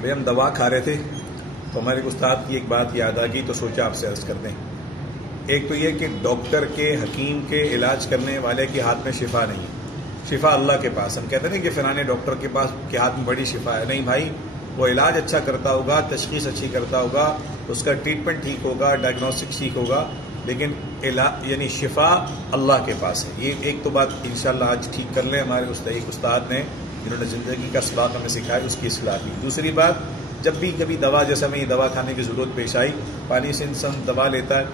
بھائی ہم دوا کھا رہے تھے تو ہمارے استاد کی ایک بات یاد آ گئی تو سوچا آپ سے عرض کر دیں. ایک تو یہ کہ ڈاکٹر کے حکیم کے علاج کرنے والے کے ہاتھ میں شفا نہیں، شفا اللہ کے پاس. ہم کہتے ہیں کہ فلانے ڈاکٹر کے پاس کے ہاتھ میں بڑی شفا ہے. نہیں بھائی، وہ علاج اچھا کرتا ہوگا، تشخیص اچھی کرتا ہوگا، اس کا ٹریٹمنٹ ٹھیک ہوگا، ڈائگنوسٹک ٹھیک ہوگا، لیکن یعنی شفا اللہ کے پاس ہے. یہ ایک تو بات انشاءاللہ آج ٹھیک کر لیں. ہمارے ایک استاد نے جنہوں نے زندگی کا سباق ہمیں سکھایا، اس کی اصلاح کی. دوسری بات، جب بھی کبھی دوا، جیسا میں یہ دوا کھانے کی ضرورت پیش آئی، پانی سے انسان دوا لیتا ہے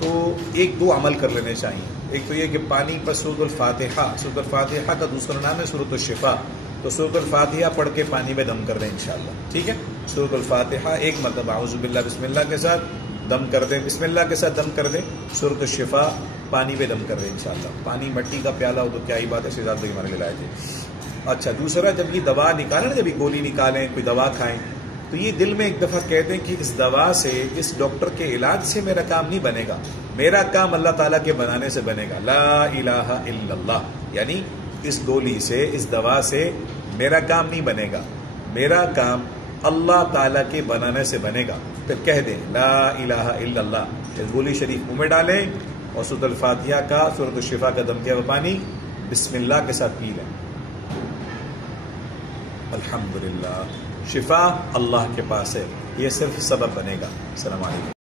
تو ایک دو عمل کر لینے چاہیے. ایک تو یہ کہ پانی پر سورۃ الفاتحہ، سورۃ الفاتحہ کا دوسرا نام ہے سورۃ الشفا، تو سورۃ الفاتحہ پڑھ کے پانی میں دم کر دیں انشاءاللہ. ٹھیک ہے، سورۃ الفاتحہ ایک مرتبہ اعوذ باللہ بسم اللہ کے ساتھ دم کر دیں، بسم اللہ کے ساتھ دم کر دیں. سورۃ الشفا پانی میں دم کر دیں انشاءاللہ. پانی مٹی کا پیالہ ہو تو کیا ہی بات ہے، شہزاد بھائی ہمارے لیے لائے تھے. اچھا، دوسرا، جب یہ دوا نکالیں نا، جب یہ گولی نکالیں، کوئی دوا کھائیں، تو یہ دل میں ایک دفعہ کہتے ہیں کہ اس دوا سے، اس ڈاکٹر کے علاج سے میرا کام نہیں بنے گا، میرا کام اللہ تعالیٰ کے بنانے سے بنے گا. لا الہ الا اللہ، یعنی اس گولی سے، اس دوا سے میرا کام نہیں بنے گا، میرا کام اللہ تعالیٰ کے بنانے سے بنے گا. پھر کہہ دیں لا الہ الا اللہ، اس گولی شریف منہ میں ڈالیں اور سورۃ الفاتحہ کا، سورۃ الشفا کا دم کیا ہوا پانی بسم اللہ کے ساتھ پی لیں. الحمدللہ، شفا اللہ کے پاس ہے، یہ صرف سبب بنے گا. السلام علیکم.